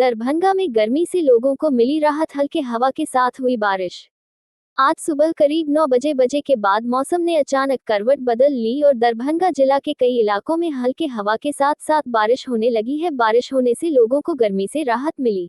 दरभंगा में गर्मी से लोगों को मिली राहत, हल्के हवा के साथ हुई बारिश। आज सुबह करीब 9 बजे के बाद मौसम ने अचानक करवट बदल ली और दरभंगा जिला के कई इलाकों में हल्के हवा के साथ साथ बारिश होने लगी है। बारिश होने से लोगों को गर्मी से राहत मिली।